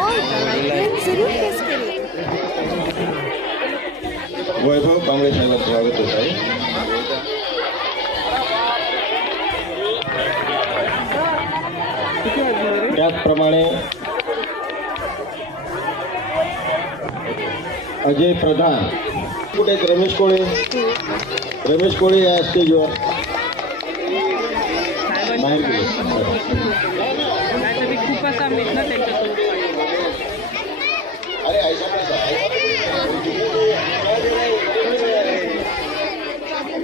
और जरूर टेस्ट करें। वैभव कांबळे साहेबांचं स्वागत होत आहे. त्याचप्रमाणे अजय प्रधान कुठे रमेश कोळे या स्टेजवर बाहेर गेले.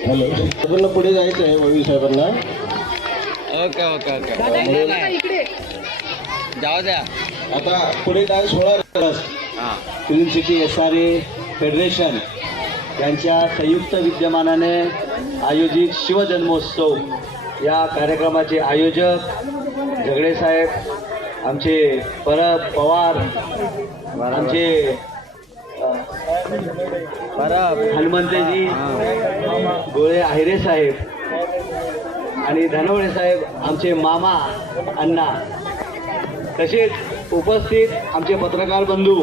हॅलो, साहेबांना पुढे जायचं आहे. वैभव साहेबांना ओके ओके ओके जाऊ द्या. आता पुढे डान्स होणार. फिल्म सिटी SRA फेडरेशन यांच्या संयुक्त विद्यमानाने आयोजित शिवजन्मोत्सव या कार्यक्रमाचे आयोजक झगडे साहेब, आमचे परब पवार, आमचे हनुमंतजी गोळे आहिरे साहेब आणि धनवळे साहेब, आमचे मामा अण्णा, तसेच उपस्थित आमचे पत्रकार बंधू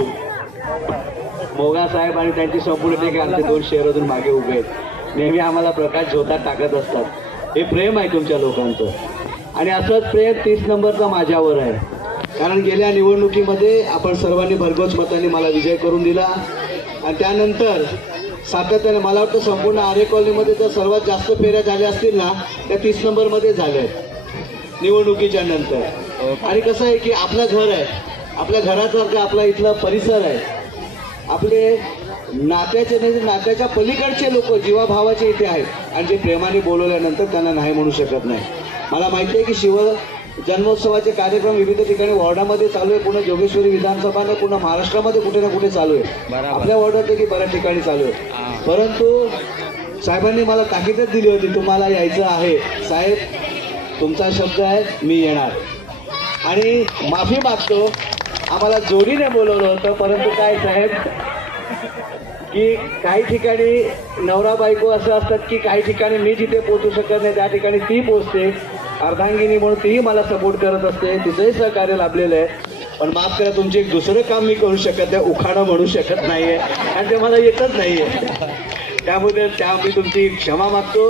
मोगा साहेब आणि त्यांची संपूर्ण टीम आमचे 2 शहरातून मागे उभे आहेत. नेहमी आम्हाला प्रकाश झोतात टाकत असतात. हे प्रेम आहे तुमच्या लोकांचं आणि असंच प्रेम 30 नंबरचा माझ्यावर आहे. कारण गेल्या निवडणुकीमध्ये आपण सर्वांनी भरघोस मतांनी मला विजय करून दिला आणि त्यानंतर सातत्याने मला वाटतं संपूर्ण आरे कॉलनीमध्ये जर सर्वात जास्त फेऱ्या झाल्या असतील ना त्या 30 नंबरमध्ये झाल्या आहेत निवडणुकीच्या नंतर. आणि कसं आहे की आपलं घर आहे, आपल्या घरासारखं आपला इथला परिसर आहे. आपले नात्याचे नाही नात्याच्या पलीकडचे लोक जीवाभावाचे इथे आहेत आणि जे प्रेमाने बोलवल्यानंतर त्यांना नाही म्हणू शकत नाही. मला माहिती आहे की जन्मोत्सवाचे कार्यक्रम विविध ठिकाणी वॉर्डामध्ये चालू आहे. पुन्हा जोगेश्वरी विधानसभा पुन्हा महाराष्ट्रामध्ये कुठे ना कुठे चालू आहे. आपल्या वॉर्डात देखील बऱ्याच ठिकाणी चालू आहे. परंतु साहेबांनी मला ताकीदच दिली होती तुम्हाला यायचं आहे. साहेब तुमचा शब्द आहे, मी येणार. आणि माफी मागतो, आम्हाला जोडीने बोलवलं होतं. परंतु काय साहेब की काही ठिकाणी नवरा बायको असं असतात की काही ठिकाणी मी जिथे पोहोचू शकत नाही त्या ठिकाणी ती पोचते. अर्धांगिनी म्हणून तीही मला सपोर्ट करत असते, तिचंही सहकार्य लाभलेलं आहे. पण माफ करा, तुमचे एक दुसरं काम मी करू शकत नाही, उखाणं म्हणू शकत नाही आहे आणि ते मला येतच नाही आहे. त्यामुळे मी तुमची क्षमा मागतो.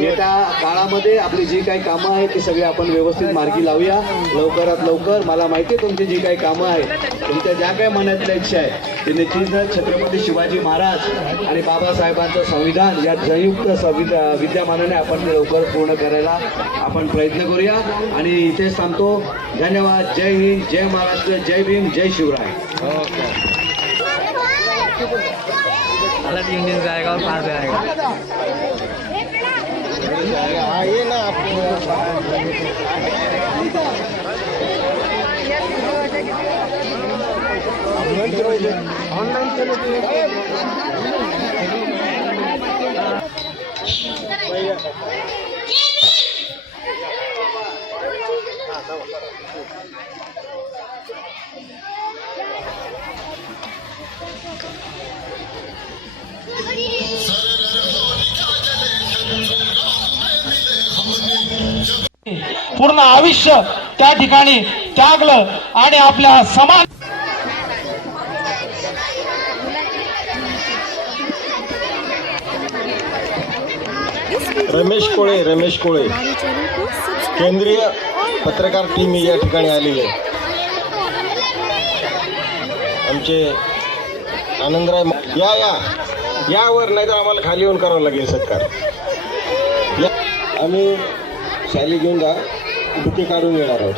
येत्या काळामध्ये आपली जी काही कामं आहेत ती सगळी आपण व्यवस्थित मार्गी लावूया लवकरात लवकर. मला माहिती आहे तुमची जी काही कामं आहेत, तुमच्या ज्या काही मनातल्या इच्छा आहे ते निश्चितच छत्रपती शिवाजी महाराज आणि बाबासाहेबांचं संविधान या संयुक्त विद्यमानाने आपण लवकर पूर्ण करायला आपण प्रयत्न करूया. आणि इथेच थांबतो. धन्यवाद. जय हिंद, जय महाराष्ट्र, जय भीम, जय शिवराय. अलग इंडियन जाएगा और पार जाएगा. आइए ना आप. ऑनलाइन चलो. पूर्ण आयुष्य त्या ठिकाणी त्यागलं आणि आपल्या समान रमेश कोळे केंद्रीय पत्रकार टीम या ठिकाणी आलेली आहे. आमचे आनंदराय यावर नाही तर आम्हाला खाली येऊन करावं लागेल सत्कार. आम्ही शाली घेऊन बुके काढून येणार आहोत.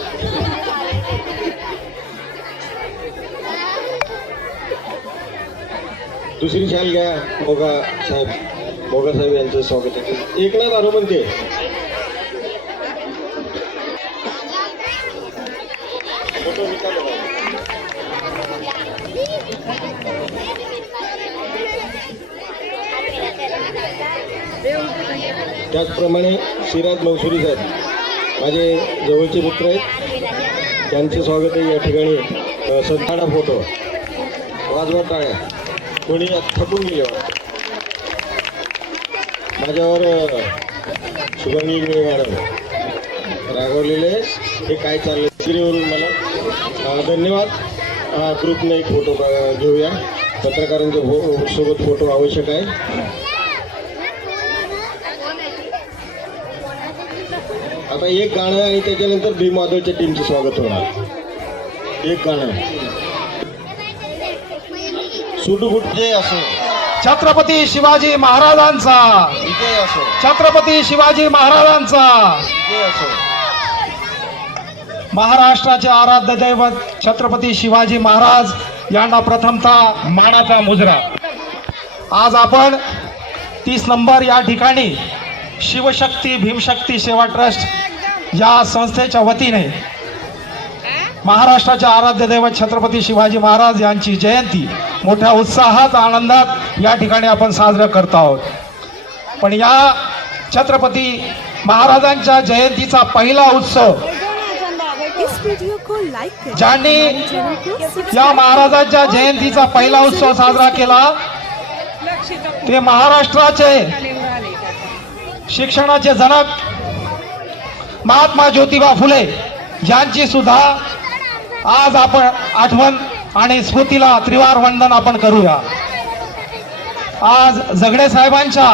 दुसरी शाल घ्या. मोगा साहेब यांचं स्वागत आहे. एकनाथ हनुमंते. त्याचप्रमाणे श्रीराज मंसुरी साहेब माझे जवळचे मित्र आहेत, त्यांचं स्वागत आहे या ठिकाणी. संताडा फोटो वाजवा टाळ्या. कोणी थकून गेले माझ्यावर शुभांगी इंगळे मॅडम रागवलेले हे काय चाललं स्त्रीवरून मला धन्यवाद. ग्रुपने एक फोटो घेऊया. पत्रकारांच्या सोबत फोटो आवश्यक आहे. आता एक गाणं आणि त्याच्यानंतर भीम माधवच्या टीमचं स्वागत होणार. एक गाणं सुटुबुट जय असो, छत्रपती शिवाजी महाराजांचा, विजय असो, छत्रपती शिवाजी महाराजांचा. विजय असो. महाराष्ट्राचे आराध्य दैवत छत्रपती शिवाजी महाराज यांना प्रथमतः मानाचा मुजरा. आज आपण 30 नंबर या ठिकाणी शिवशक्ती भीमशक्ती सेवा ट्रस्ट या संस्थेच्या वतीने महाराष्ट्राचे आराध्य दैवत छत्रपती शिवाजी महाराज यांची जयंती मोठ्या उत्साहात आनंदात या ठिकाणी आपण साजरा करत आहोत. पण या छत्रपती महाराजांच्या जयंतीचा पहिला उत्सव इस वीडियो को लाइक करें. ज्यांनी हमारे चैनल को या सब्सक्राइब महाराजांच्या जयंतीचा पहिला उत्सव साजरा केला ते महाराष्ट्राचे शिक्षणाचे जनक महात्मा ज्योतिबा फुले यांची सुद्धा आज आपण आठवण आणि स्मृतीला त्रिवार वंदन आपण करूया. आज जगडे साहेबांच्या